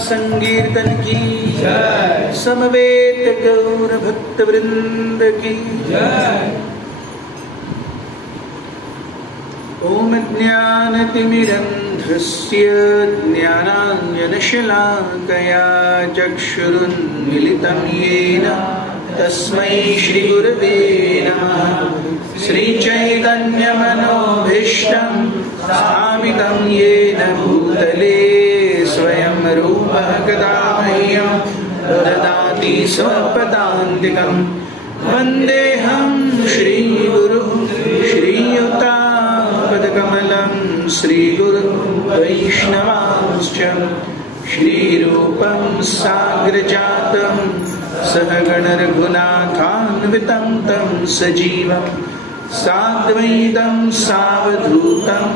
संकीर्तन की जय, समवेत गौर भक्त वृंद की जय। ओम ज्ञानतिमिरन्ध्रस्य ज्ञानाञ्जनशलाकया चक्षुरुन्मिलितं येन तस्मै श्रीगुरवे नमः। श्रीचैतन्यमनोभीष्टं स्थापितं येन भूतले स्वयं रूपः कदा मह्यं ददाति स्वपदान्तिकं। वन्देऽहं श्रीगुरुं श्रीयुतापदकमलं श्रीगुरुवैष्णवांश्च। श्रीरूपं साग्रजातं सहगणरघुनाथान्वितं तं सजीवं साद्वैतं सावधूतं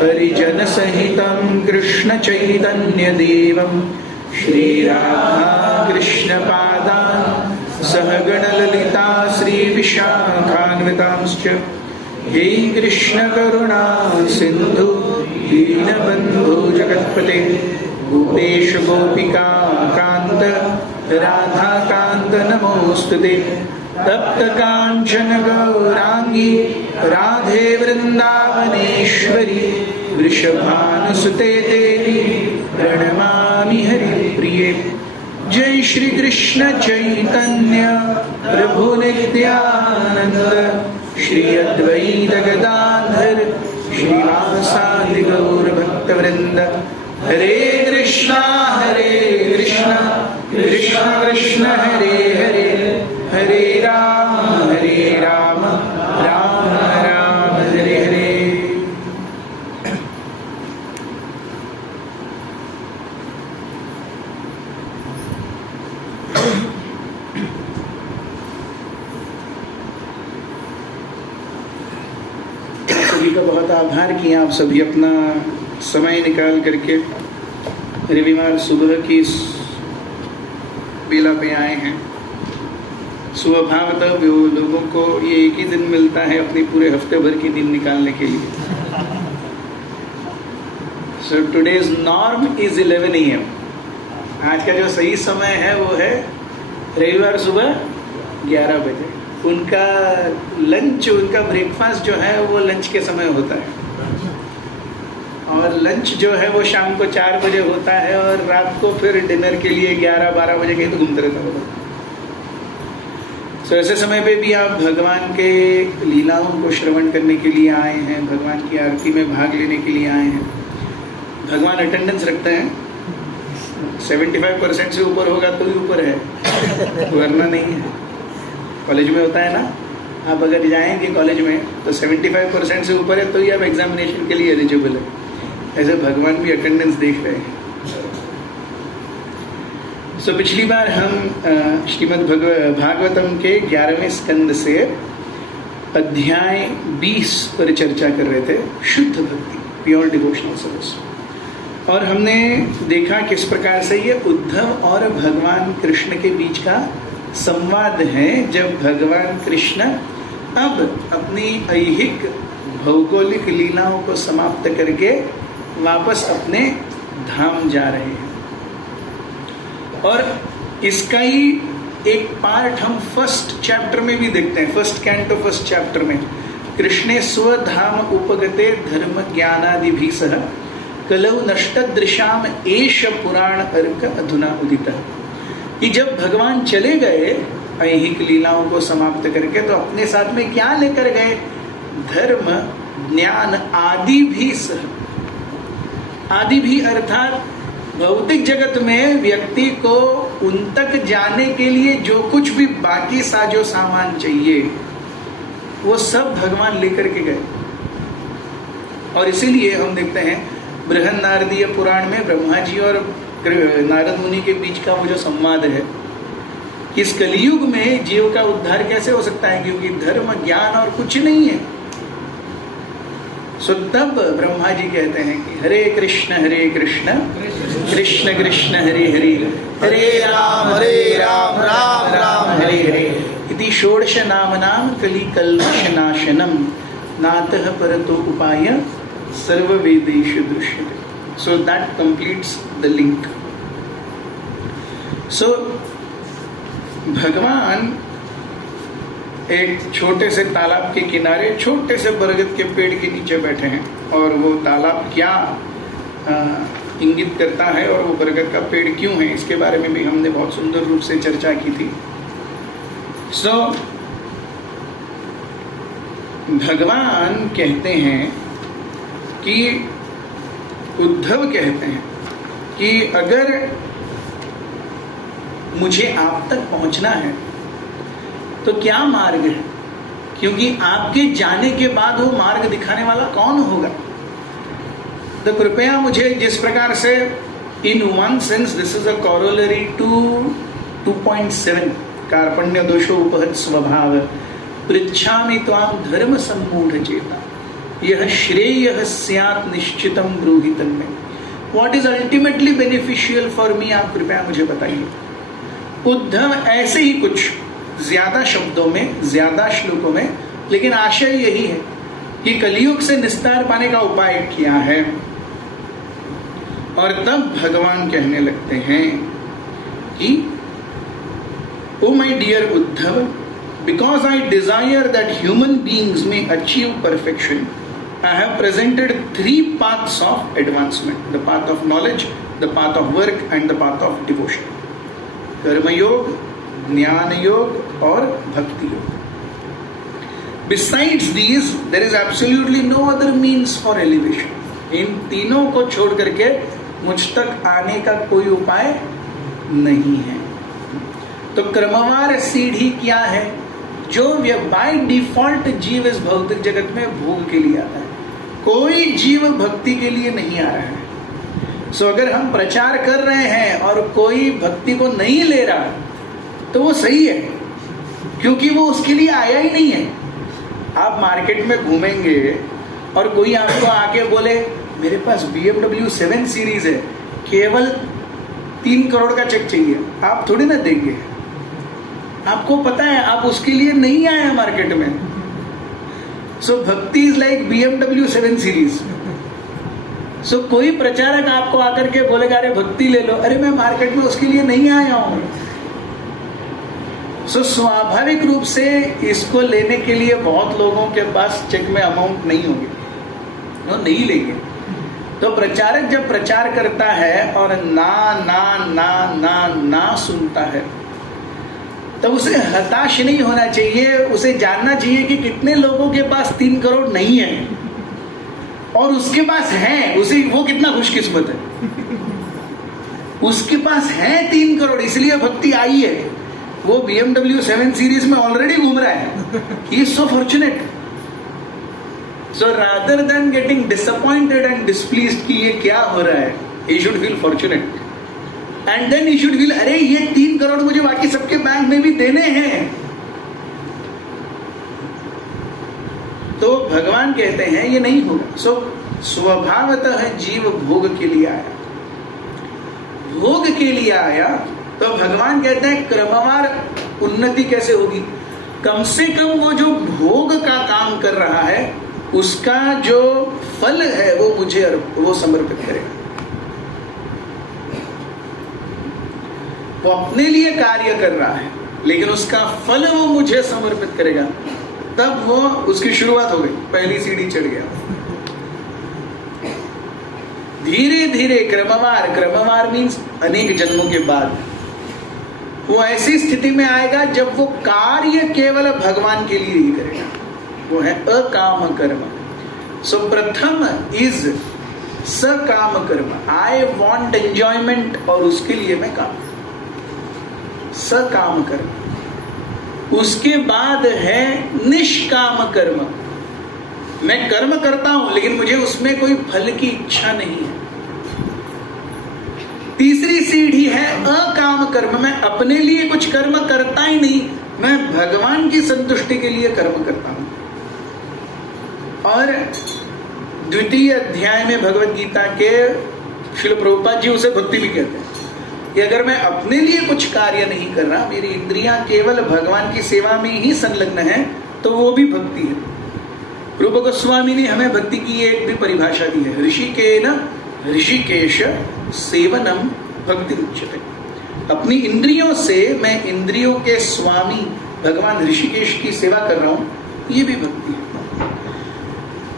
परिजनसहितं कृष्णचैतन्यदेवं श्रीराधाकृष्णपादान् सहगणललिता श्रीविशाखान्वितांश्च। हे कृष्ण करुणा सिन्धु दीनबन्धु जगत्पते गोपेश गोपिका कान्त राधाकान्त नमोस्तुते। तप्त कांचन गौरांगी राधे वृंदावनेश्वरी वृषभानुसुते देवी प्रणमामि हरिप्रिये। जय श्री कृष्ण चैतन्य प्रभु नित्यानंद श्री अद्वैत गदाधर श्रीवासादि गौर भक्तवृंद। हरे कृष्णा कृष्ण कृष्ण हरे हरे, हरे राम राम राम हरे हरे। सभी का बहुत आभार कि आप सभी अपना समय निकाल करके रविवार सुबह की इस बेला पे आए हैं। स्वभावतः लोगों को ये एक ही दिन मिलता है अपने पूरे हफ्ते भर के दिन निकालने के लिए। So today's norm is 11 AM। आज का जो सही समय है वो है रविवार सुबह 11 बजे। उनका लंच, उनका ब्रेकफास्ट जो है वो लंच के समय होता है, और लंच जो है वो शाम को 4 बजे होता है, और रात को फिर डिनर के लिए 11-12 बजे कहीं तो घूमते रहता होगा। तो ऐसे समय पे भी आप भगवान के लीलाओं को श्रवण करने के लिए आए हैं, भगवान की आरती में भाग लेने के लिए आए हैं। भगवान अटेंडेंस रखते हैं, 75% से ऊपर होगा तो ही ऊपर है, वरना नहीं है। कॉलेज में होता है ना, आप अगर जाएंगे कॉलेज में तो 75% से ऊपर है तो ही आप एग्जामिनेशन के लिए एलिजिबल है। ऐसे भगवान भी अटेंडेंस देख रहे हैं। सो पिछली बार हम श्रीमद् भागवतम के 11वें स्कंद से अध्याय 20 पर चर्चा कर रहे थे, शुद्ध भक्ति, प्योर डिवोशनल सर्विस। और हमने देखा किस प्रकार से ये उद्धव और भगवान कृष्ण के बीच का संवाद है, जब भगवान कृष्ण अब अपनी ऐहिक भौगोलिक लीलाओं को समाप्त करके वापस अपने धाम जा रहे हैं। और इसका ही एक पार्ट हम फर्स्ट चैप्टर में भी देखते हैं, फर्स्ट कैंटो फर्स्ट चैप्टर में। कृष्णे स्वधाम उपगते धर्म ज्ञानादि भी सह कलौ नष्टदृशाम एष पुराण अर्क अधुना उदितः। कि जब भगवान चले गए ऐहिक लीलाओं को समाप्त करके, तो अपने साथ में क्या लेकर गए? धर्म ज्ञान आदि भी सह। आदि भी अर्थात भौतिक जगत में व्यक्ति को उन तक जाने के लिए जो कुछ भी बाकी साजो सामान चाहिए वो सब भगवान लेकर के गए। और इसीलिए हम देखते हैं बृहन्नारदीय पुराण में ब्रह्मा जी और नारद मुनि के बीच का वो जो संवाद है, इस कलयुग में जीव का उद्धार कैसे हो सकता है, क्योंकि धर्म ज्ञान और कुछ नहीं है। सो तब ब्रह्मा जी कहते हैं कि हरे कृष्ण कृष्ण कृष्ण हरे हरे, हरे राम राम राम हरे हरे। इति षोडश नामनाम कलिकल्मषनाशनम नातः परतो उपाय सर्ववेदेषु दृश्यते। So that completes the link. सो भगवान एक छोटे से तालाब के किनारे छोटे से बरगद के पेड़ के नीचे बैठे हैं, और वो तालाब क्या इंगित करता है और वो बरगद का पेड़ क्यों है, इसके बारे में भी हमने बहुत सुंदर रूप से चर्चा की थी। सो भगवान कहते हैं कि उद्धव कहते हैं कि अगर मुझे आप तक पहुंचना है तो क्या मार्ग है, क्योंकि आपके जाने के बाद वो मार्ग दिखाने वाला कौन होगा। तो कृपया मुझे जिस प्रकार से in one sense this is a corollary to 2.7 कार्पण्य दोषो उपहत स्वभाव पृच्छामि त्वां धर्म सम्मूढ़ चेता यह श्रेयः स्यात् निश्चितम ब्रूहि तन्मे। What is ultimately beneficial for me, आप कृपया मुझे बताइए। उद्धव ऐसे ही कुछ ज्यादा शब्दों में, ज्यादा श्लोकों में, लेकिन आशय यही है कि कलियुग से निस्तार पाने का उपाय किया है। और तब भगवान कहने लगते हैं कि oh my dear Uddhav, because I desire that human beings may achieve perfection, I have presented 3 paths of advancement: the path of knowledge, the path of work and the path of devotion. कर्म योग, ज्ञान योग और भक्ति योग. Besides these, there is absolutely no other means for elevation. इन तीनों को छोड़ करके मुझ तक आने का कोई उपाय नहीं है. तो क्रमवार सीढ़ी क्या है? जो बाय डिफॉल्ट जीव इस भौतिक जगत में भोग के लिए आता है, कोई जीव भक्ति के लिए नहीं आ रहा है. सो अगर हम प्रचार कर रहे हैं और कोई भक्ति को नहीं ले रहा तो वो सही है, क्योंकि वो उसके लिए आया ही नहीं है. आप मार्केट में घूमेंगे और कोई आपको आके बोले मेरे पास BMW 7 सीरीज है, केवल 3 करोड़ का चेक चाहिए, आप थोड़ी ना देंगे. आपको पता है आप उसके लिए नहीं आए हैं मार्केट में. सो bhakti is like BMW 7 series. सो कोई प्रचारक आपको आकर के बोलेगा अरे भक्ति ले लो, अरे मैं मार्केट में उसके लिए नहीं आया हूं. सो स्वाभाविक रूप से इसको लेने के लिए बहुत लोगों के पास चेक में अमाउंट नहीं होगी, वो नहीं लेंगे. तो प्रचारक जब प्रचार करता है और ना ना ना ना ना सुनता है तो उसे हताश नहीं होना चाहिए. उसे जानना चाहिए कि कितने लोगों के पास 3 करोड़ नहीं है और उसके पास है, उसे वो कितना खुशकिस्मत है. उसके पास है 3 करोड़, इसलिए भक्ति आई है. वो BMW 7 सीरीज में ऑलरेडी घूम रहा है. He is so fortunate. So rather than getting disappointed and displeased कि ये क्या हो रहा है, he should feel fortunate. And then he should feel अरे ये 3 करोड़ मुझे बाकी सबके बैंक में भी देने हैं. तो भगवान कहते हैं ये नहीं होगा. सो स्वभावतः जीव भोग के लिए आया, भोग के लिए आया. तो भगवान कहते हैं क्रमवार उन्नति कैसे होगी? कम से कम वो जो भोग का काम कर रहा है उसका जो फल है वो मुझे वो समर्पित करेगा. वो अपने लिए कार्य कर रहा है लेकिन उसका फल वो मुझे समर्पित करेगा. तब वो उसकी शुरुआत हो गई, पहली सीढ़ी चढ़ गया. धीरे धीरे क्रमवार, क्रमवार मीन्स अनेक जन्मों के बाद वो ऐसी स्थिति में आएगा जब वो कार्य केवल भगवान के लिए ही करेगा. वो है अकाम कर्म. सो प्रथम इज सकाम कर्म. आई वॉन्ट एंजॉयमेंट और उसके लिए मैं काम, सकाम कर्म. उसके बाद है निष्काम कर्म. मैं कर्म करता हूं लेकिन मुझे उसमें कोई फल की इच्छा नहीं है. तीसरी सीढ़ी है अकाम कर्म. मैं अपने लिए कुछ कर्म करता ही नहीं, मैं भगवान की संतुष्टि के लिए कर्म करता हूं. और द्वितीय अध्याय में भगवत गीता के श्रील प्रभुपाद जी उसे भक्ति भी कहते हैं कि अगर मैं अपने लिए कुछ कार्य नहीं कर रहा, मेरी इंद्रियां केवल भगवान की सेवा में ही संलग्न है, तो वो भी भक्ति है. रूप गोस्वामी ने हमें भक्ति की एक भी परिभाषा दी है. ऋषिकेन ऋषिकेश सेवनम भक्ति उच्यते. अपनी इंद्रियों से मैं इंद्रियों के स्वामी भगवान ऋषिकेश की सेवा कर रहा हूं, ये भी भक्ति है।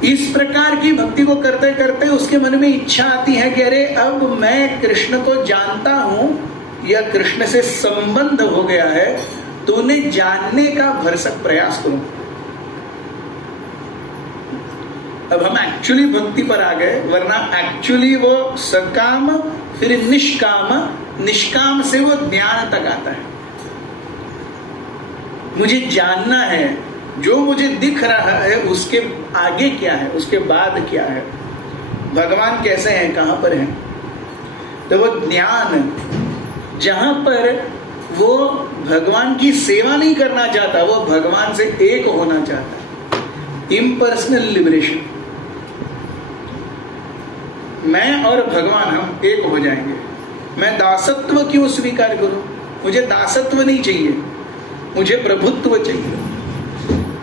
इस प्रकार की भक्ति को करते करते उसके मन में इच्छा आती है कि अरे अब मैं कृष्ण को जानता हूं या कृष्ण से संबंध हो गया है, तो उन्हें जानने का भरसक प्रयास करूं। अब हम एक्चुअली भक्ति पर आ गए, वरना एक्चुअली वो सकाम फिर निष्काम, निष्काम से वो ज्ञान तक आता है। मुझे जानना है, जो मुझे दिख रहा है उसके आगे क्या है, उसके बाद क्या है, भगवान कैसे हैं, कहां पर हैं। तो वो ज्ञान, जहां पर वो भगवान की सेवा नहीं करना चाहता, वो भगवान से एक होना चाहता है, इम्पर्सनल लिबरेशन। मैं और भगवान हम एक हो जाएंगे। मैं दासत्व क्यों स्वीकार करूं? मुझे दासत्व नहीं चाहिए, मुझे प्रभुत्व चाहिए।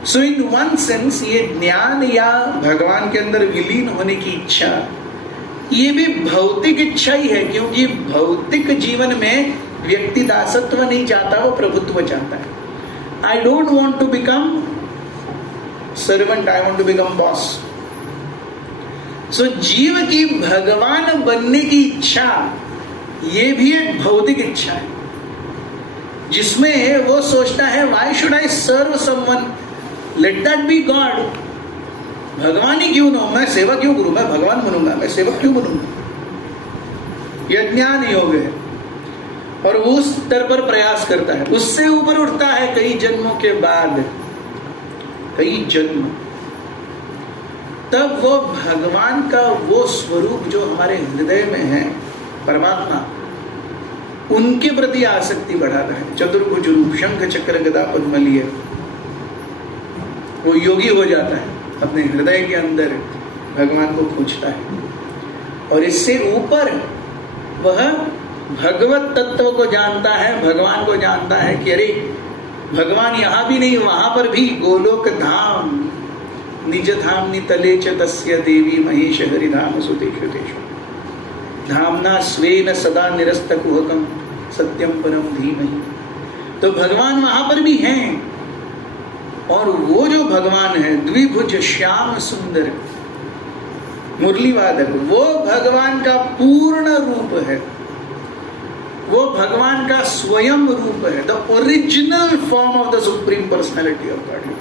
सो इन वन सेंस ये ज्ञान या भगवान के अंदर विलीन होने की इच्छा, ये भी भौतिक इच्छा ही है, क्योंकि भौतिक जीवन में व्यक्ति दासत्व नहीं चाहता, वो प्रभुत्व चाहता है। I don't want to become servant, I want to become boss. So जीव की भगवान बनने की इच्छा, ये भी एक भौतिक इच्छा है, जिसमें वो सोचता है why should I serve someone, let that be God. भगवान ही क्यों ना हो, मैं सेवा क्यों करूं, मैं भगवान बनूंगा, मैं सेवक क्यों बनूंगा। यह ज्ञान योग है, और वो उस स्तर पर प्रयास करता है, उससे ऊपर उठता है कई जन्मों के बाद, कई जन्म, तब वो भगवान का वो स्वरूप जो हमारे हृदय में है, परमात्मा, उनके प्रति आसक्ति बढ़ाता है। चतुर्भुज रूप, शंख चक्र गदा पद्म लिए वो योगी हो जाता है, अपने हृदय के अंदर भगवान को खोजता है, और इससे ऊपर वह भगवत तत्व को जानता है, भगवान को जानता है कि अरे भगवान यहां भी नहीं, वहां पर भी गोलोक धाम, निज धाम नितले च तस्य देवी महेश हरिधाम सुतेषु तेषु धामना स्वेन सदा निरस्त कुहकम सत्यम परम धीमहि। तो भगवान वहां पर भी हैं, और वो जो भगवान है द्विभुज श्याम सुंदर मुरलीवादक, वो भगवान का पूर्ण रूप है, वो भगवान का स्वयं रूप है, the original form of the supreme personality of God.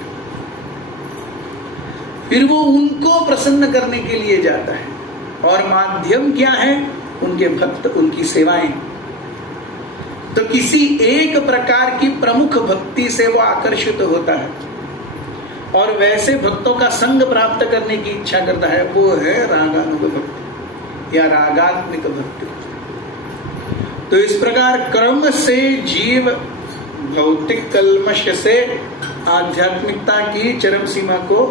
फिर वो उनको प्रसन्न करने के लिए जाता है, और माध्यम क्या है? उनके भक्त, उनकी सेवाएं। तो किसी एक प्रकार की प्रमुख भक्ति से वो आकर्षित होता है, और वैसे भक्तों का संग प्राप्त करने की इच्छा करता है, वो है रागानुग भक्ति या रागात्मिक भक्ति। तो इस प्रकार क्रम से जीव भौतिक कल्मश से आध्यात्मिकता की चरम सीमा को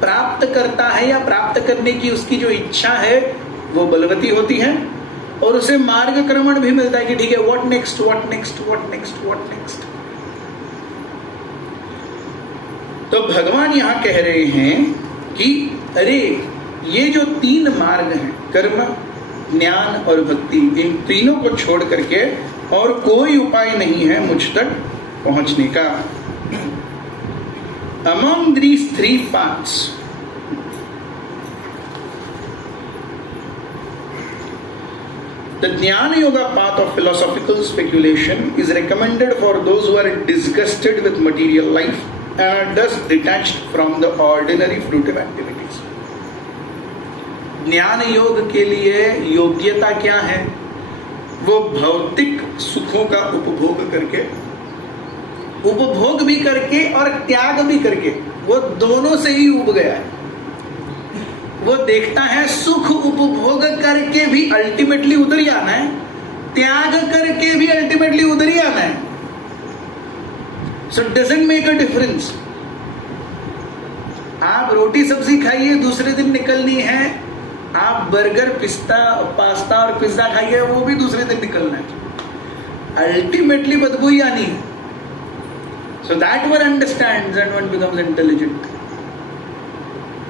प्राप्त करता है, या प्राप्त करने की उसकी जो इच्छा है वो बलवती होती है, और उसे मार्गक्रमण भी मिलता है कि ठीक है, what next, what next, what next, what next. तो भगवान यहां कह रहे हैं कि अरे ये जो तीन मार्ग हैं, कर्म, ज्ञान और भक्ति, इन तीनों को छोड़ करके और कोई उपाय नहीं है मुझ तक पहुंचने का। Among these three paths, the Jnana Yoga path of philosophical speculation is recommended for those who are disgusted with material life and are thus detached from the ordinary fruitive activities. ज्ञान योग के लिए योग्यता क्या है? वो भौतिक सुखों का उपभोग करके, उपभोग भी करके और त्याग भी करके, वो दोनों से ही उब गया है। वो देखता है सुख उपभोग करके भी अल्टीमेटली उधर ही आना है, त्याग करके भी अल्टीमेटली उधर ही आना है। सो डजंट मेक अ डिफरेंस। आप रोटी सब्जी खाइए, दूसरे दिन निकलनी है, आप बर्गर, पास्ता और पिज्जा खाइए, वो भी दूसरे दिन निकलना है, अल्टीमेटली बदबू ही आनी है। So that one understands and one becomes intelligent.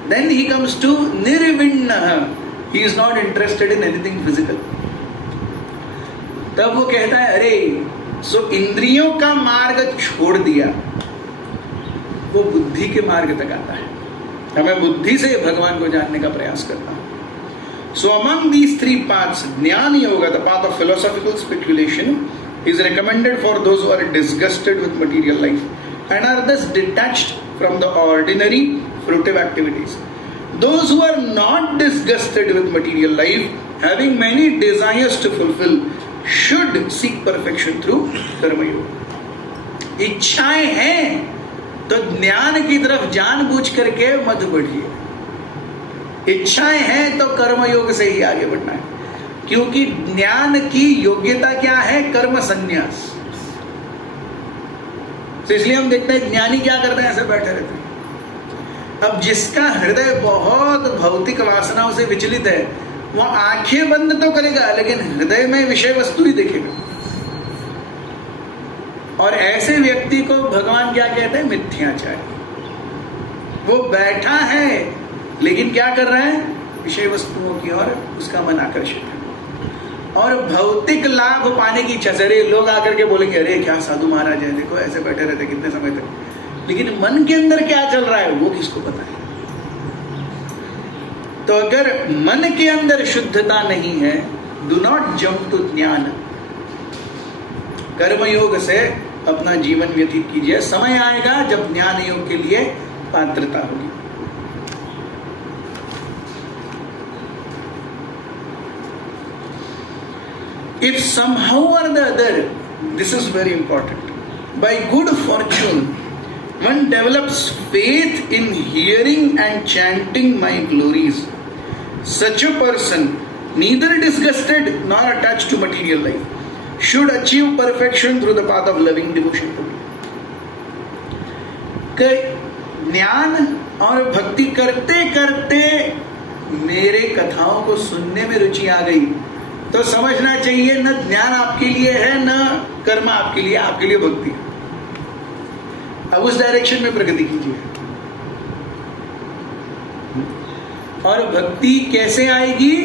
Then he comes to nirvinna. He is not interested in anything physical. तब वो कहता है अरे सो इंद्रियों का मार्ग छोड़ दिया, वो बुद्धि के मार्ग तक आता है। हमें बुद्धि से भगवान को जानने का प्रयास करना है। So among these three paths, Jnana Yoga, the path of philosophical speculation, is recommended for those who are disgusted with material life and are thus detached from the ordinary fruitive activities. Those who are not disgusted with material life, having many desires to fulfill, should seek perfection through Karma Yoga. इच्छाएं हैं तो ज्ञान की तरफ जानबूझ करके मत बढ़िए। इच्छाएं हैं तो कर्म योग से ही आगे बढ़ना है, क्योंकि ज्ञान की योग्यता क्या है? कर्म संन्यास। तो इसलिए हम देखते हैं ज्ञानी क्या करते हैं, ऐसे बैठे रहते हैं। अब जिसका हृदय बहुत भौतिक वासनाओं से विचलित है, वो आंखें बंद तो करेगा लेकिन हृदय में विषय वस्तु ही देखेगा। और ऐसे व्यक्ति को भगवान क्या कहते हैं? मिथ्याचारी। वो बैठा है लेकिन क्या कर रहा है? विषय वस्तुओं की ओर उसका मन आकर्षित है और भौतिक लाभ पाने की इच्छा से। अरे लोग आकर के बोलेंगे अरे क्या साधु महाराज है, देखो ऐसे बैठे रहते कितने समय तक, लेकिन मन के अंदर क्या चल रहा है वो किसको पता है? तो अगर मन के अंदर शुद्धता नहीं है, डू नॉट जंप टू ज्ञान। कर्मयोग से अपना जीवन व्यतीत कीजिए। समय आएगा जब ज्ञान योग के लिए पात्रता होगी। If somehow or the other, this is very important, by good fortune, one develops faith in hearing and chanting my glories, such a person, neither disgusted nor attached to material life, should achieve perfection through the path of loving devotion to me. ज्ञान और भक्ति करते करते मेरे कथाओं को सुनने में रुचि आ गई, तो समझना चाहिए न ज्ञान आपके लिए है न कर्म आपके लिए भक्ति। अब उस डायरेक्शन में प्रगति कीजिए। और भक्ति कैसे आएगी?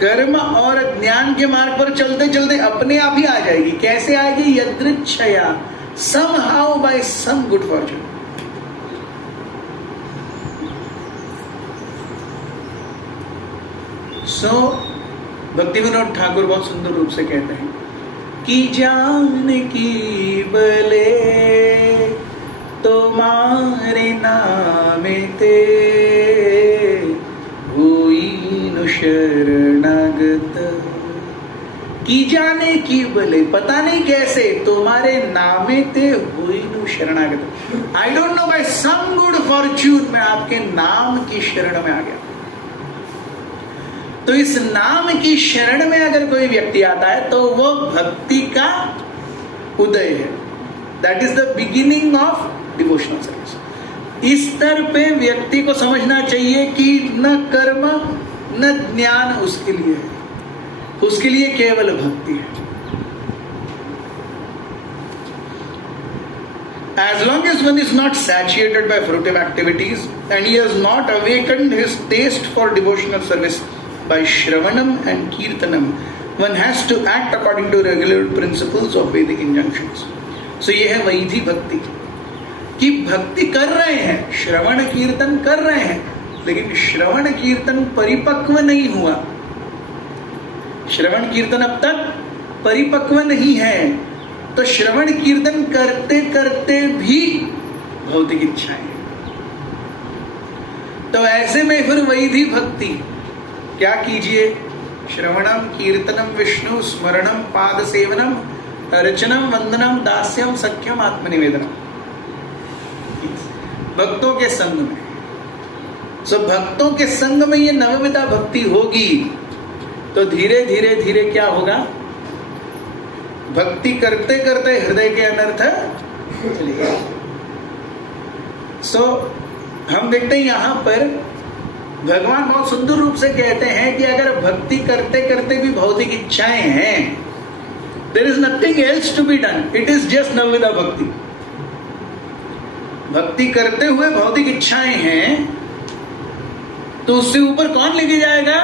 कर्म और ज्ञान के मार्ग पर चलते चलते अपने आप ही आ जाएगी। कैसे आएगी? यदृच्छया, somehow by some good fortune। भक्ति विनोद ठाकुर बहुत सुंदर रूप से कहते हैं कि जान की बले तुम्हारे नामे ते होइनु शरणागत। की जाने की बले, पता नहीं कैसे, तुम्हारे नामे ते होइनु शरणागत। I don't know, by some good fortune मैं आपके नाम की शरण में आ गया। तो इस नाम की शरण में अगर कोई व्यक्ति आता है तो वो भक्ति का उदय है। That is the beginning of devotional service. इस स्तर पे व्यक्ति को समझना चाहिए कि न कर्म न ज्ञान उसके लिए है, उसके लिए केवल भक्ति है। As long as one is not satiated by fruitive activities and he has not awakened his taste for devotional service by Shravanam and Kirtanam, one has to act according to regular principles of Vedic injunctions. So ये है वैधि भक्ति कि भक्ति कर रहे हैं, श्रवण कीर्तन कर रहे हैं, लेकिन श्रवण कीर्तन परिपक्व नहीं हुआ। श्रवण कीर्तन अब तक परिपक्व नहीं है, तो श्रवण कीर्तन करते करते भी भौतिक इच्छाएं। तो ऐसे में फिर वैधि भक्ति क्या कीजिए? श्रवणम कीर्तनम विष्णु स्मरणम पाद सेवनम अर्चनम वंदनम दास्यम सख्यम आत्मनिवेदनम। भक्तों के संग में, भक्तों के संग में ये नवविधा भक्ति होगी तो धीरे धीरे धीरे क्या होगा? भक्ति करते करते हृदय के अनर्थ चलेगा। हम देखते हैं यहां पर भगवान बहुत सुंदर रूप से कहते हैं कि अगर भक्ति करते करते भी भौतिक इच्छाएं हैं, there is nothing else to be done, it is just नवविधा भक्ति। भक्ति करते हुए भौतिक इच्छाएं हैं तो उससे ऊपर कौन लेके जाएगा?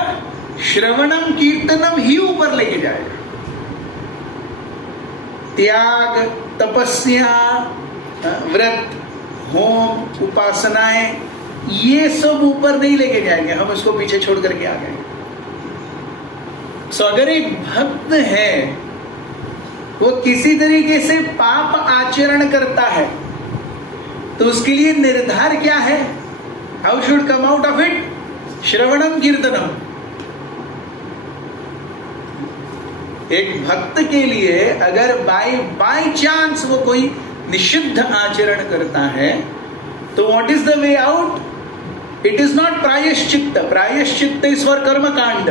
श्रवणम कीर्तनम ही ऊपर लेके जाएगा। त्याग, तपस्या, व्रत, होम, उपासनाएं, ये सब ऊपर नहीं लेके जाएंगे, हम उसको पीछे छोड़ करके आ गए। सो अगर एक भक्त है वो किसी तरीके से पाप आचरण करता है तो उसके लिए निर्धार क्या है? How should come out of it? श्रवणम कीर्तनम। एक भक्त के लिए अगर बाय चांस वो कोई निषिद्ध आचरण करता है तो what is the way out? It is not प्रायश्चित्त। प्रायश्चित्त इज फॉर कर्म कांड।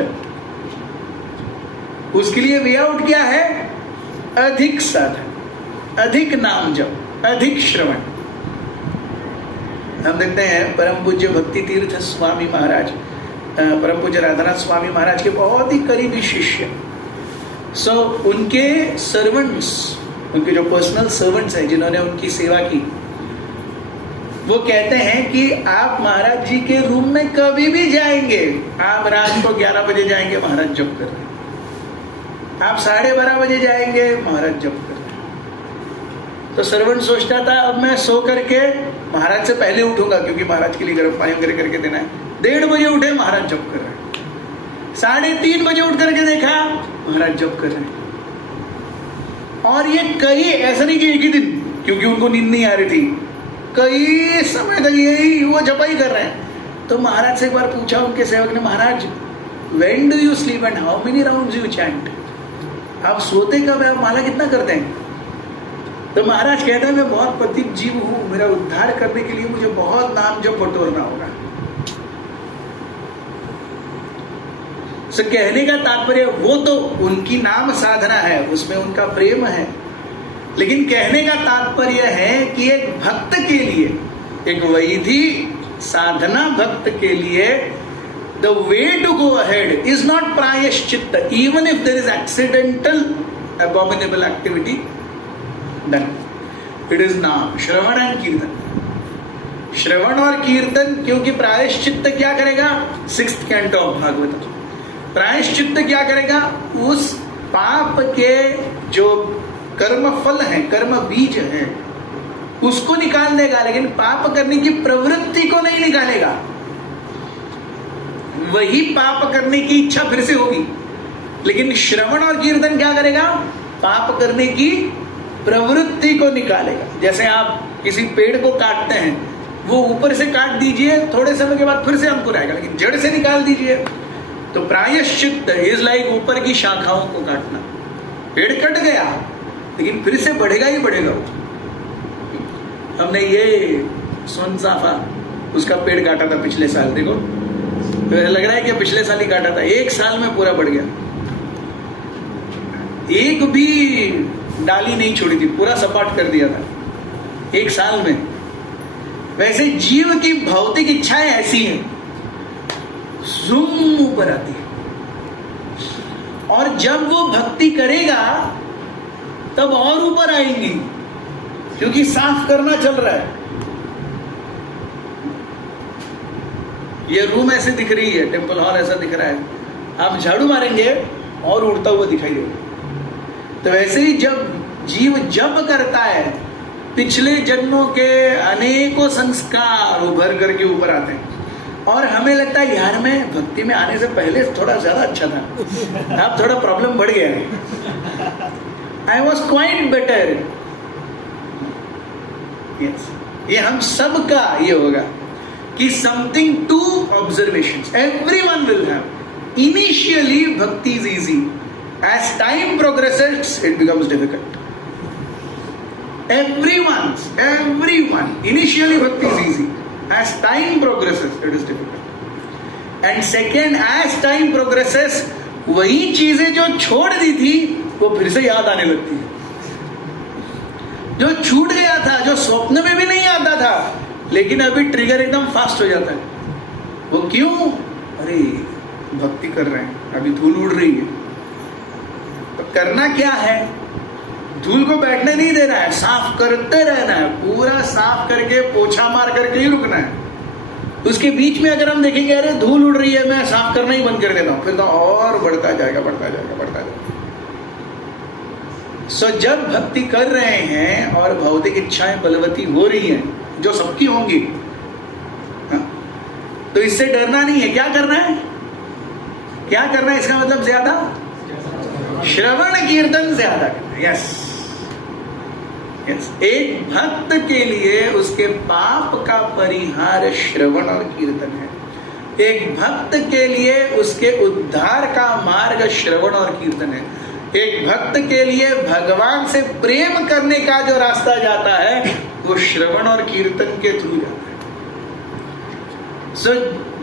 उसके लिए वे आउट क्या है? अधिक साधन, अधिक नाम जप, अधिक श्रवण। हम देखते हैं परम पूज्य भक्ति तीर्थ स्वामी महाराज, परम पूज्य राधानाथ स्वामी महाराज के बहुत ही करीबी शिष्य। सो उनके सर्वेंट्स, उनके जो पर्सनल सर्वेंट्स हैं जिन्होंने उनकी सेवा की, वो कहते हैं कि आप महाराज जी के रूम में कभी भी जाएंगे, आप रात को 11 बजे जाएंगे, महाराज जप कर रहे हैं। आप 12:30 बजे जाएंगे, महाराज जप कर रहे हैं। तो सर्वेंट सोचता था अब मैं सो करके महाराज से पहले उठूंगा क्योंकि महाराज के लिए गर्म पानी वगैरह करके देना है। 1:30 बजे उठे, महाराज जप कर रहे हैं। 3:30 बजे उठ करके देखा, महाराज जप कर रहे हैं। और ये कई, ऐसा नहीं कि एक ही दिन, क्योंकि उनको नींद नहीं आ रही थी, कई समय तक यही वो जपा ही कर रहे हैं। तो महाराज से एक बार पूछा उनके सेवक ने, Maharaj when do you sleep and how many rounds you chant? आप सोते कब है, आप माला कितना करते हैं? तो महाराज कहते हैं मैं बहुत पतित जीव हूं, मेरा उद्धार करने के लिए मुझे बहुत नाम जप बटोरना होगा। सो कहने का तात्पर्य, वो तो उनकी नाम साधना है, उसमें उनका प्रेम है, लेकिन कहने का तात्पर्य है कि एक भक्त के लिए, एक वैधि साधना भक्त के लिए, the way to go ahead is not prayashchitta, even if there is accidental abominable activity done. It is naam, shravan and kirtan. श्रवण और कीर्तन, क्योंकि प्रायश्चित्त क्या करेगा? 6th canto of Bhagavat. प्रायश्चित्त क्या करेगा? उस पाप के जो कर्म फल है, कर्म बीज है, उसको निकाल देगा, लेकिन पाप करने की प्रवृत्ति को नहीं निकालेगा। वही पाप करने की इच्छा फिर से होगी, लेकिन श्रवण और कीर्तन क्या करेगा? पाप करने की प्रवृत्ति को निकालेगा। जैसे आप किसी पेड़ को काटते हैं, वो ऊपर से काट दीजिए, थोड़े समय के बाद फिर से अंकुर आएगा, लेकिन जड़ से निकाल दीजिए। तो प्रायश्चित्त इज लाइक ऊपर की शाखाओं को काटना। पेड़ कट गया, लेकिन फिर से बढ़ेगा ही बढ़ेगा। हमने ये सोनचाफा, उसका पेड़ काटा था पिछले साल, देखो तो लग रहा है कि पिछले साल ही काटा था, 1 साल में पूरा बढ़ गया, एक भी डाली नहीं छोड़ी थी, पूरा सपाट कर दिया था 1 साल में। वैसे जीव की भौतिक इच्छाएं ऐसी हैं, ज़ूम ऊपर आती है, और जब वो भक्ति करेगा तब और ऊपर आएंगी, क्योंकि साफ करना चल रहा है। ये रूम ऐसे दिख रही है, टेम्पल हॉल ऐसा दिख रहा है, आप झाड़ू मारेंगे और उड़ता हुआ दिखाई देगा। तो वैसे ही जब जीव जप करता है, पिछले जन्मों के अनेकों संस्कार उभर करके ऊपर आते हैं, और हमें लगता है यार मैं भक्ति में आने से पहले थोड़ा ज्यादा अच्छा था, अब थोड़ा प्रॉब्लम बढ़ गया है, I was quite better. Yes, ये हम सब का ये होगा कि something 2 observations everyone will have. Initially bhakti is easy, as time progresses it becomes difficult. Everyone initially bhakti is easy, as time progresses it is difficult. And second, as time progresses वही चीजें जो छोड़ दी थी वो फिर से याद आने लगती है, जो छूट गया था, जो स्वप्न में भी नहीं आता था, लेकिन अभी ट्रिगर एकदम फास्ट हो जाता है। वो क्यों? अरे भक्ति कर रहे हैं, अभी धूल उड़ रही है। तो करना क्या है? धूल को बैठने नहीं देना है, साफ करते रहना है, पूरा साफ करके पोछा मार करके ही रुकना है। उसके बीच में अगर हम देखेंगे अरे धूल उड़ रही है, मैं साफ करना ही बंद कर देता हूं, फिर तो और बढ़ता जाएगा, बढ़ता जाएगा, बढ़ता जाएगा। सो जब भक्ति कर रहे हैं और भौतिक इच्छाएं बलवती हो रही हैं, जो सबकी होंगी, तो इससे डरना नहीं है। क्या करना है? क्या करना है? इसका मतलब ज्यादा श्रवण कीर्तन ज्यादा करना है। यस, एक भक्त के लिए उसके पाप का परिहार श्रवण और कीर्तन है। एक भक्त के लिए उसके उद्धार का मार्ग श्रवण और कीर्तन है। एक भक्त के लिए भगवान से प्रेम करने का जो रास्ता जाता है वो श्रवण और कीर्तन के थ्रू जाता है। सो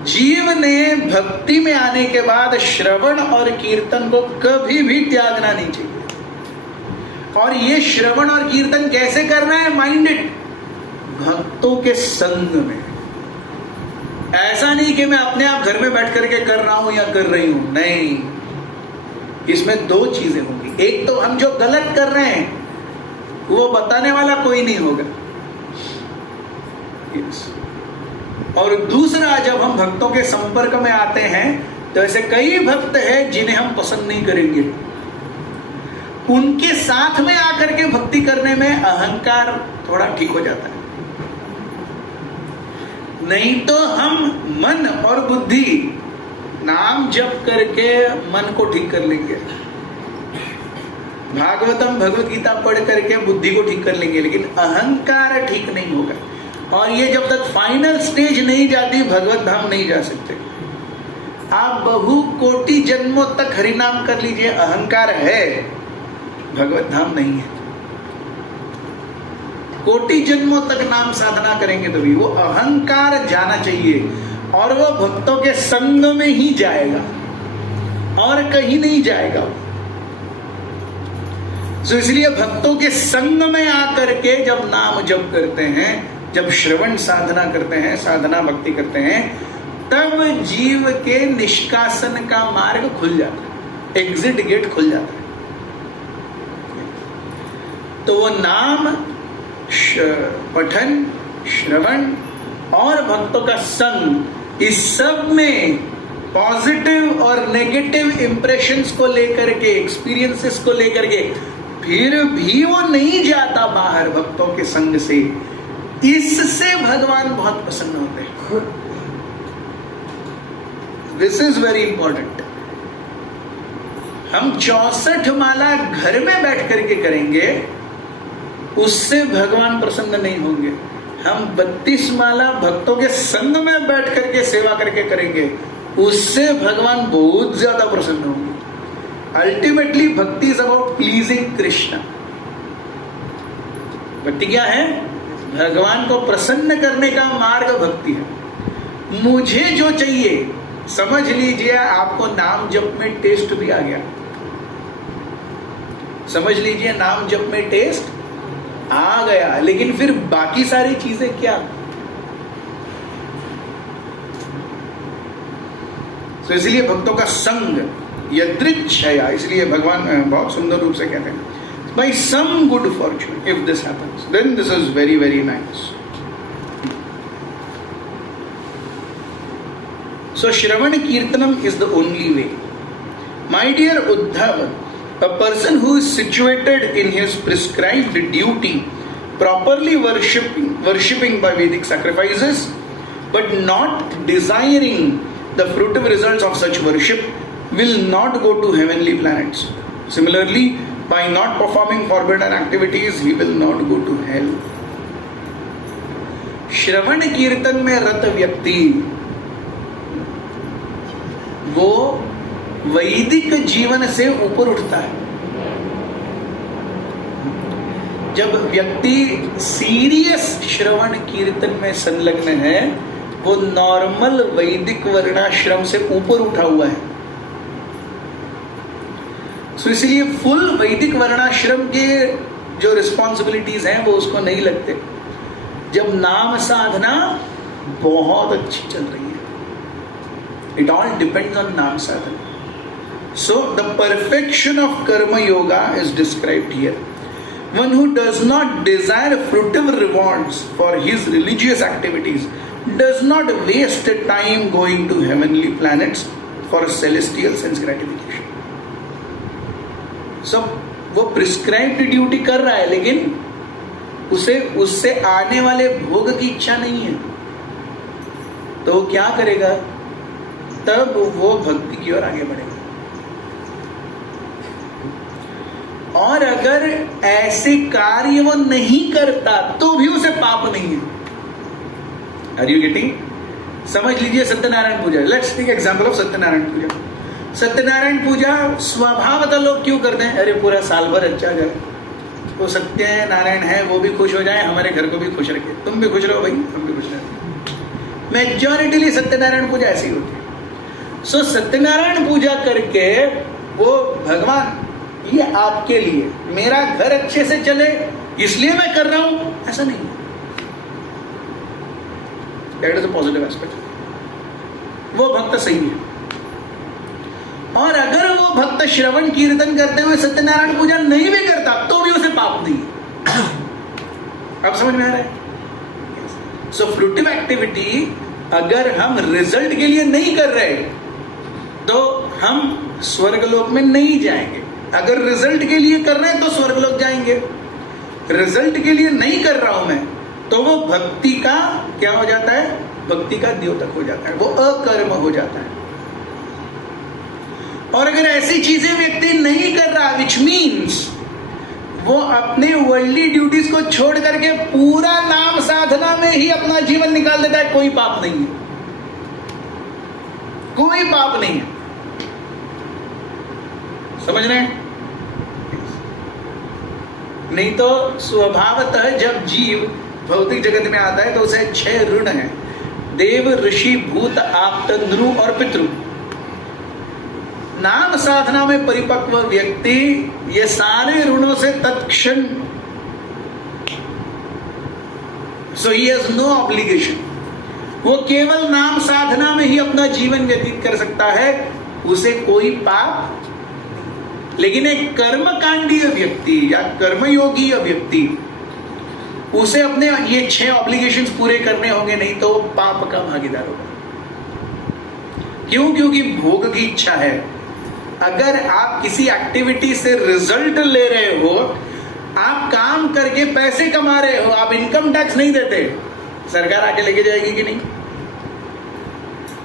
जीव ने भक्ति में आने के बाद श्रवण और कीर्तन को कभी भी त्यागना नहीं चाहिए। और ये श्रवण और कीर्तन कैसे करना है? माइंडेड, भक्तों के संग में। ऐसा नहीं कि मैं अपने आप घर में बैठ करके कर रहा हूं या कर रही हूं, नहीं। इसमें दो चीजें होंगी। एक तो हम जो गलत कर रहे हैं वो बताने वाला कोई नहीं होगा, और दूसरा जब हम भक्तों के संपर्क में आते हैं तो ऐसे कई भक्त हैं जिन्हें हम पसंद नहीं करेंगे। उनके साथ में आकर के भक्ति करने में अहंकार थोड़ा ठीक हो जाता है। नहीं तो हम मन और बुद्धि नाम जप करके मन को ठीक कर लेंगे, भागवतम भगवत गीता पढ़ करके बुद्धि को ठीक कर लेंगे, लेकिन अहंकार ठीक नहीं होगा। और ये जब तक फाइनल स्टेज नहीं जाती भगवत धाम नहीं जा सकते। आप बहु कोटि जन्मों तक हरिनाम कर लीजिए, अहंकार है, भगवत धाम नहीं है। कोटि जन्मों तक नाम साधना करेंगे तो भी वो अहंकार जाना चाहिए, और वो भक्तों के संग में ही जाएगा और कहीं नहीं जाएगा। तो इसलिए भक्तों के संग में आकर के जब नाम जप करते हैं, जब श्रवण साधना करते हैं, साधना भक्ति करते हैं, तब जीव के निष्कासन का मार्ग खुल जाता है, एग्जिट गेट खुल जाता है। तो वो नाम, पठन, श्रवण और भक्तों का संग, इस सब में पॉजिटिव और नेगेटिव इंप्रेशंस को लेकर के, एक्सपीरियंसेस को लेकर के, फिर भी वो नहीं जाता बाहर भक्तों के संग से। इससे भगवान बहुत प्रसन्न होते हैं। This is very important. हम 64 माला घर में बैठ करके करेंगे, उससे भगवान प्रसन्न नहीं होंगे। हम 32 माला भक्तों के संग में बैठ करके सेवा करके करेंगे, उससे भगवान बहुत ज्यादा प्रसन्न होंगे। अल्टीमेटली भक्ति इज अबाउट प्लीजिंग कृष्ण। भक्ति क्या है? भगवान को प्रसन्न करने का मार्ग भक्ति है। मुझे जो चाहिए, समझ लीजिए आपको नाम जप में टेस्ट भी आ गया, समझ लीजिए नाम जप में टेस्ट आ गया, लेकिन फिर बाकी सारी चीजें क्या? तो इसलिए भक्तों का संग यदृच्छया, इसलिए भगवान बहुत सुंदर रूप से कहते हैं, by some good fortune, if this happens, then this is very, very nice. So Shravan Kirtanam is the only way. My dear Uddhav, a person who is situated in his prescribed duty, properly worshipping by Vedic sacrifices, but not desiring the fruitive results of such worship, will not go to heavenly planets. Similarly, by not performing forbidden activities, he will not go to hell. श्रवण कीर्तन में रत व्यक्ति वो वैदिक जीवन से ऊपर उठता है। जब व्यक्ति सीरियस श्रवण कीर्तन में संलग्न है, वो नॉर्मल वैदिक वर्णाश्रम से ऊपर उठा हुआ है। तो इसलिए फुल वैदिक वर्णाश्रम के जो रिस्पॉन्सिबिलिटीज हैं वो उसको नहीं लगते। जब नाम साधना बहुत अच्छी चल रही है, it all depends on naam sadhana. So the perfection of karma yoga is described here. One who does not desire fruitive rewards for his religious activities does not waste time going to heavenly planets for celestial sense gratification. So वो prescribed duty कर रहा है, लेकिन उसे उससे आने वाले भोग की इच्छा नहीं है, तो वो क्या करेगा? तब वो भक्ति की ओर आगे बढ़ेगा। और अगर ऐसे कार्य वो नहीं करता तो भी उसे पाप नहीं है। Are you getting? समझ लीजिए Satyanarayan Puja, let's take example of Satyanarayan Puja. Satyanarayan Puja स्वभावतः लोग क्यों करते हैं? अरे पूरा साल भर अच्छा जाए, वो सत्य नारायण है, वो भी खुश हो जाए, हमारे घर को भी खुश रखे, तुम भी खुश रहो भाई, हम भी खुश रहे। मेजॉरिटीली सत्यनारायण पूजा ऐसी होती है। सो सत्यनारायण पूजा करके वो भगवान ये आपके लिए, मेरा घर अच्छे से चले इसलिए मैं कर रहा हूं, ऐसा नहीं। That is a positive aspect. वो भक्त सही है। और अगर वो भक्त श्रवण कीर्तन करते हुए सत्यनारायण पूजा नहीं भी करता तो भी उसे पाप नहीं है। अब समझ में आ रहा है? सो फ्रूटिव एक्टिविटी अगर हम रिजल्ट के लिए नहीं कर रहे तो हम स्वर्गलोक में नहीं जाएंगे। अगर रिजल्ट के लिए कर रहे हैं तो स्वर्गलोक जाएंगे। रिजल्ट के लिए नहीं कर रहा हूं मैं तो वो भक्ति का क्या हो जाता है? भक्ति का द्योतक हो जाता है, वो अकर्म हो जाता है। और अगर ऐसी चीजें व्यक्ति नहीं कर रहा, विच मीन्स वो अपने वर्ल्डली ड्यूटीज को छोड़ करके पूरा नाम साधना में ही अपना जीवन निकाल देता है, कोई पाप नहीं है, कोई पाप नहीं है। समझ रहे हैं? नहीं तो स्वभावतः जब जीव भौतिक जगत में आता है तो उसे 6 ऋण है: देव, ऋषि, भूत, आप्त, नृ और पितृ। नाम साधना में परिपक्व व्यक्ति ये सारे ऋणों से तत्क्षण, सो ही हैज नो ऑब्लिगेशन, वो केवल नाम साधना में ही अपना जीवन व्यतीत कर सकता है, उसे कोई पाप। लेकिन एक कर्मकांडीय व्यक्ति या कर्मयोगी व्यक्ति, उसे अपने ये 6 ऑब्लिगेशंस पूरे करने होंगे, नहीं तो वो पाप का भागीदार होगा। क्यों? क्योंकि भोग की इच्छा है। अगर आप किसी एक्टिविटी से रिजल्ट ले रहे हो, आप काम करके पैसे कमा रहे हो, आप इनकम टैक्स नहीं देते, सरकार आके लेके जाएगी कि नहीं?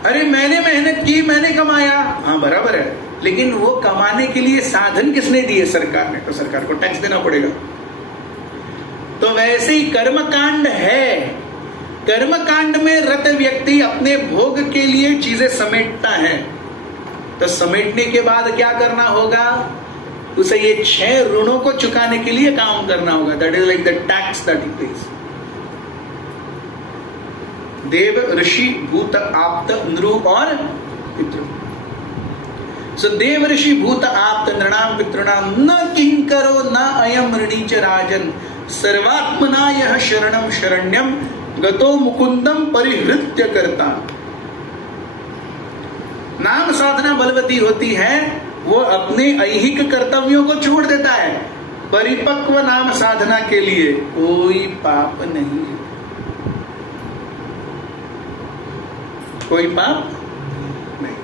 अरे मैंने मेहनत की, मैंने कमाया, हाँ बराबर है, लेकिन वो कमाने के लिए साधन किसने दिए? सरकार ने, तो सरकार को टैक्स देना पड़ेगा। तो वैसे ही कर्मकांड है। कर्मकांड में रत व्यक्ति अपने भोग के लिए चीजें समेटता है, तो समेटने के बाद क्या करना होगा? उसे ये 6 ऋणों को चुकाने के लिए काम करना होगा। That is like the tax that he pays. देव, ऋषि, भूत, आप्त, नृ और पितृ। सो देव, ऋषि, भूत, आप्त, नृणाम, पितृणाम न किंकरो न अयम ऋणीच राजन सर्वात्मना यह शरणम शरण्यम गतो मुकुंदम परिहृत्य करता। नाम साधना बलवती होती है, वो अपने ऐहिक कर्तव्यों को छोड़ देता है। परिपक्व नाम साधना के लिए कोई पाप नहीं है, कोई पाप नहीं।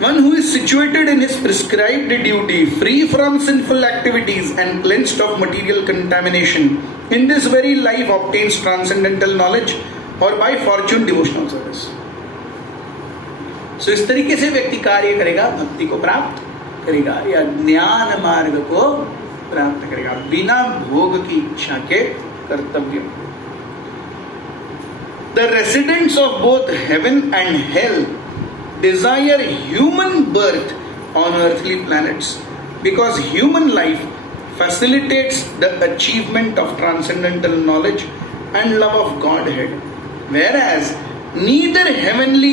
One who is situated in his prescribed duty, free from sinful activities and cleansed of material contamination, in this very life obtains transcendental knowledge or by fortune devotional service. So इस तरीके से व्यक्ति कार्य करेगा, भक्ति को प्राप्त करेगा या ज्ञान मार्ग को प्राप्त करेगा बिना भोग की इच्छा के कर्तव्य। The residents of both heaven and hell desire human birth on earthly planets because human life facilitates the achievement of transcendental knowledge and love of Godhead, whereas neither heavenly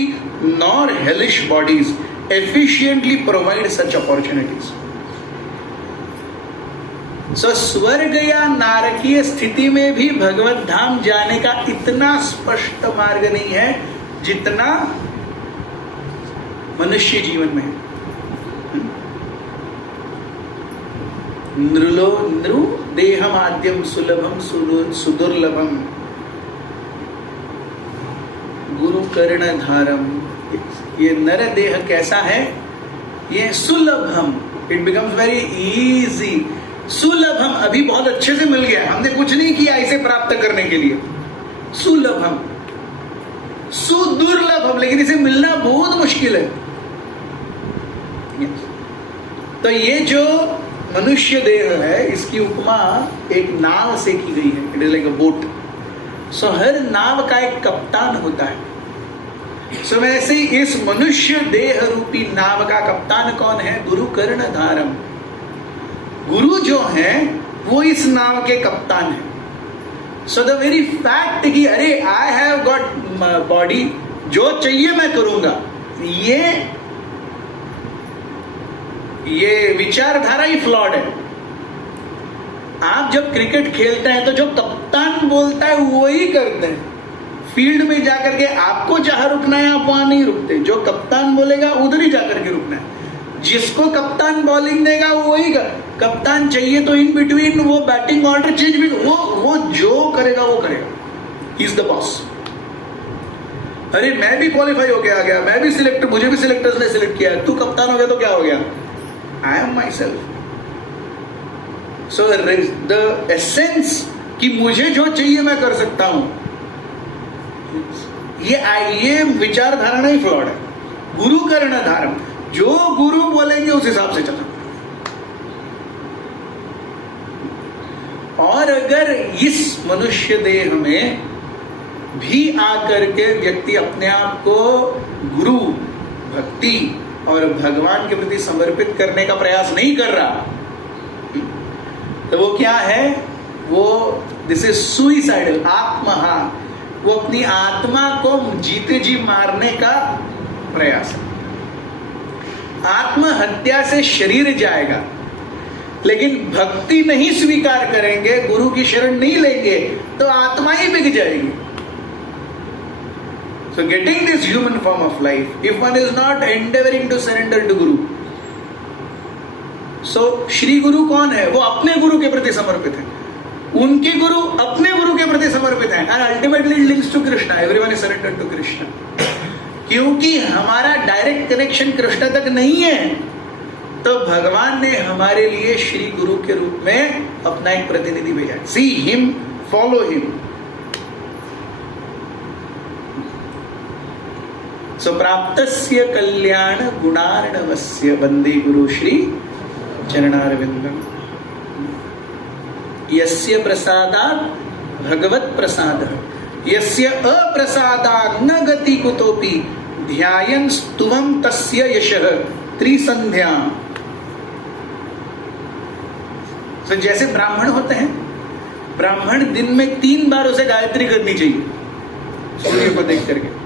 nor hellish bodies efficiently provide such opportunities. So स्वर्ग या नारकीय स्थिति में भी भगवत धाम जाने का इतना स्पष्ट मार्ग नहीं है जितना मनुष्य जीवन में है। नृलो नृ देहमाद्यम सुलभम सुदुर्लभम गुरु कर्णधारम ये नर देह कैसा है? ये सुलभम, इट बिकम्स वेरी इजी। सुलभम, अभी बहुत अच्छे से मिल गया, हमने कुछ नहीं किया इसे प्राप्त करने के लिए। सुलभम, सुदुर्लभम, लेकिन इसे मिलना बहुत मुश्किल है। तो ये जो मनुष्य देह है, इसकी उपमा एक नाव से की गई है। It is like a boat. So हर नाव का एक कप्तान होता है। सो वैसे इस मनुष्य देह रूपी नाव का कप्तान कौन है? गुरु कर्णधारम। गुरु जो है वो इस नाव के कप्तान है। सो द वेरी फैक्ट कि अरे आई हैव गॉट बॉडी, जो चाहिए मैं करूंगा, ये विचारधारा ही फ्लॉड है। आप जब क्रिकेट खेलते हैं तो जो कप्तान बोलता है वो ही करते हैं। फील्ड में जाकर के आपको जहां रुकना है आप वहां नहीं रुकते, जो कप्तान बोलेगा उधर ही जाकर के रुकना है। जिसको कप्तान बॉलिंग देगा वो ही कप्तान चाहिए तो इन बिटवीन वो बैटिंग ऑर्डर चेंज भी, वो जो करेगा वो करेगा। He is the boss. अरे मैं भी क्वालिफाई होके आ गया, मैं भी सिलेक्ट, मुझे भी सिलेक्टर्स ने सिलेक्ट किया, तू कप्तान हो गया तो क्या हो गया? I am my self. So the essence कि मुझे जो चाहिए मैं कर सकता हूं, ये विचारधारा ही फ्लॉड है। गुरु कर्णधारम, जो गुरु बोलेंगे उस हिसाब से चलना। और अगर इस मनुष्य देह में भी आकर के व्यक्ति अपने आप को गुरु, भक्ति और भगवान के प्रति समर्पित करने का प्रयास नहीं कर रहा, तो वो क्या है? वो दिस इज सुइसाइडल, आत्महा। वो अपनी आत्मा को जीते जी मारने का प्रयास है। आत्महत्या से शरीर जाएगा, लेकिन भक्ति नहीं स्वीकार करेंगे, गुरु की शरण नहीं लेंगे, तो आत्मा ही बिक जाएगी। So getting this human form of life, if one is not endeavoring to surrender to Guru, so Shri गुरु कौन है? वो अपने गुरु के प्रति समर्पित है। उनके गुरु अपने गुरु के प्रति समर्पित है। And ultimately it links to Krishna. Everyone is surrendered to Krishna. क्योंकि हमारा डायरेक्ट कनेक्शन कृष्ण तक नहीं है, तो भगवान ने हमारे लिए श्री गुरु के रूप में अपना एक प्रतिनिधि भेजा। See him, follow him. सो प्राप्तस्य कल्याण गुणार्णवस्य वंदे गुरु श्री चरणारविंदम। यस्य प्रसादात् भगवत प्रसादः, यस्य अप्रसादात् न गति कुतोपि, ध्यायन् स्तुवं तस्य यशः त्रिसंध्यां। तो जैसे ब्राह्मण होते हैं, ब्राह्मण दिन में 3 बार उसे गायत्री करनी चाहिए सूर्य को देख करके।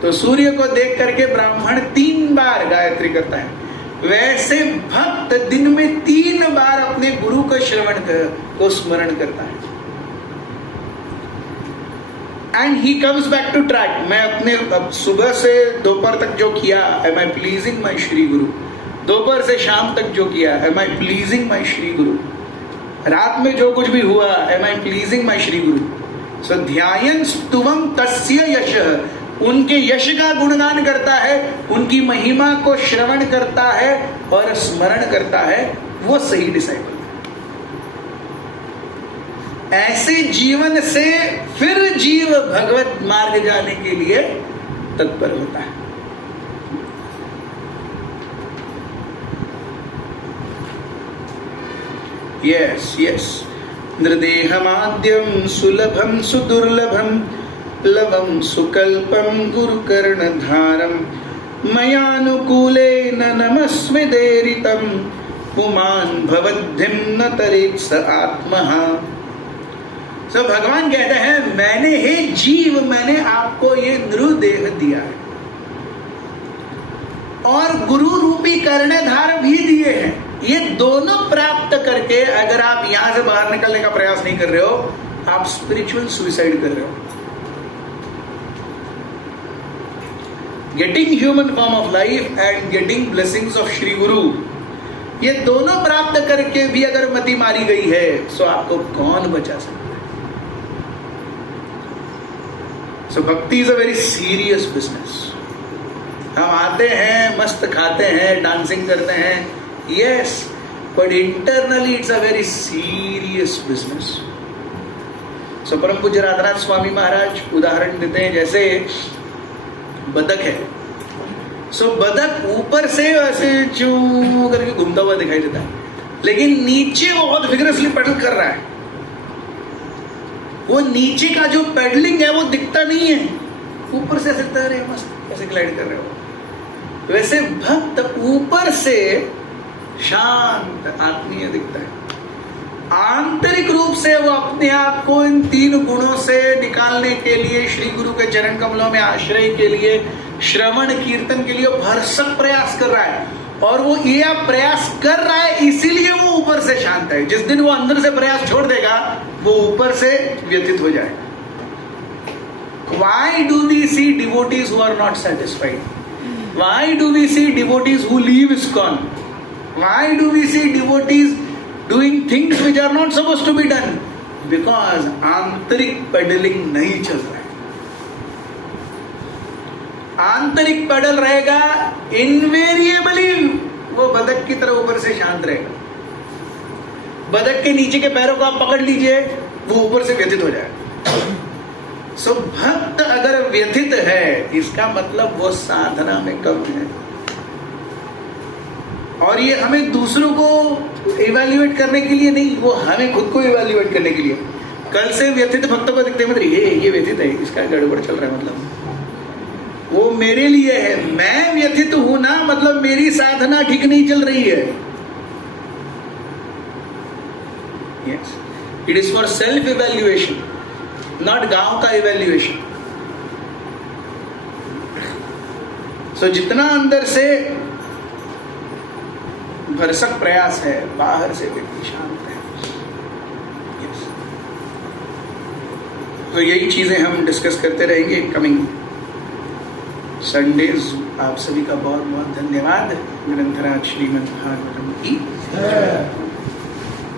तो सूर्य को देख करके ब्राह्मण 3 बार गायत्री करता है। वैसे भक्त दिन में 3 बार अपने गुरु का श्रवण को स्मरण करता है। And he comes back to track. मैं अपने अब सुबह से दोपहर तक जो किया, am I pleasing my Shri guru? दोपहर से शाम तक जो किया, am I pleasing my Shri guru? रात में जो कुछ भी हुआ, am I pleasing my Shri guru? So ध्यायन् स्तुवं तस्य यशः, उनके यश का गुणगान करता है, उनकी महिमा को श्रवण करता है और स्मरण करता है, वो सही डिसाइपल है। ऐसे जीवन से फिर जीव भगवत मार्ग जाने के लिए तत्पर होता है। Yes yes. नृदेहमाद्यम सुलभम सुदुर्लभम, लवं सुकल्पं गुरुकर्णधारं, मयानुकूलेन नमस्मिदेरितं, पुमान् भवद्धिं न तरेत् स आत्महा। सो भगवान कहते हैं, मैंने हे जीव, मैंने आपको ये नृदेह दिया है और गुरु रूपी कर्णधार भी दिए हैं। ये दोनों प्राप्त करके अगर आप यहां से बाहर निकलने का प्रयास नहीं कर रहे हो, आप स्पिरिचुअल सुसाइड कर रहे हो। Getting human form of life and getting blessings of Shri गुरु, ये दोनों प्राप्त करके भी अगर मति मारी गई है, सो आपको कौन बचा सकता है? So bhakti is a very serious business. हम आते हैं, मस्त खाते हैं, डांसिंग करते हैं, yes, but internally it's a very serious business. So परम पूज्य राधानाथ स्वामी महाराज उदाहरण देते हैं, जैसे बतख है। सो बतख ऊपर से ऐसे चू करके घूमता हुआ दिखाई देता है, लेकिन नीचे वो बहुत विग्रसली पेडल कर रहा है। वो नीचे का जो पेडलिंग है वो दिखता नहीं है, ऊपर से ऐसे तैर रहे, मस्त ऐसे ग्लाइड कर रहे हो। वैसे भक्त ऊपर से शांत आत्मीय दिखता है, आंतरिक रूप से वो अपने आप को इन 3 गुणों से निकालने के लिए, श्री गुरु के चरण कमलों में आश्रय के लिए, श्रवण कीर्तन के लिए भरसक प्रयास कर रहा है। और वो ये प्रयास कर रहा है इसीलिए वो ऊपर से शांत है। जिस दिन वो अंदर से प्रयास छोड़ देगा, वो ऊपर से व्यथित हो जाएगा। Why do we see devotees who are not satisfied? Why do we see devotees who leave ISKCON? Why do we see devotees doing things which are not supposed to be done? Because आंतरिक pedalling नहीं चल रहा है। आंतरिक pedal रहेगा, invariably वो बतख की तरह ऊपर से शांत रहेगा। बतख के नीचे के पैरों को आप पकड़ लीजिए, वो ऊपर से व्यथित हो जाएगा। सो भक्त अगर व्यथित है, इसका मतलब वो साधना में कम है। और ये हमें दूसरों को इवैल्यूएट करने के लिए नहीं, वो हमें खुद को इवैल्यूएट करने के लिए। कल से व्यथित भक्तों को दिखते मत रहिए, ये व्यथित है, इसका गड़बड़ चल रहा है, मतलब वो मेरे लिए है। मैं व्यथित हूं ना, मतलब मेरी साधना ठीक नहीं चल रही है। Yes, it is for self evaluation, not गांव का इवैल्यूएशन। सो जितना अंदर से भरसक प्रयास है, बाहर से व्यक्ति शांत है। yes. तो यही चीजें हम डिस्कस करते रहेंगे कमिंग संडेज। आप सभी का बहुत बहुत धन्यवाद। ग्रंथराज श्रीमद् भागवतम की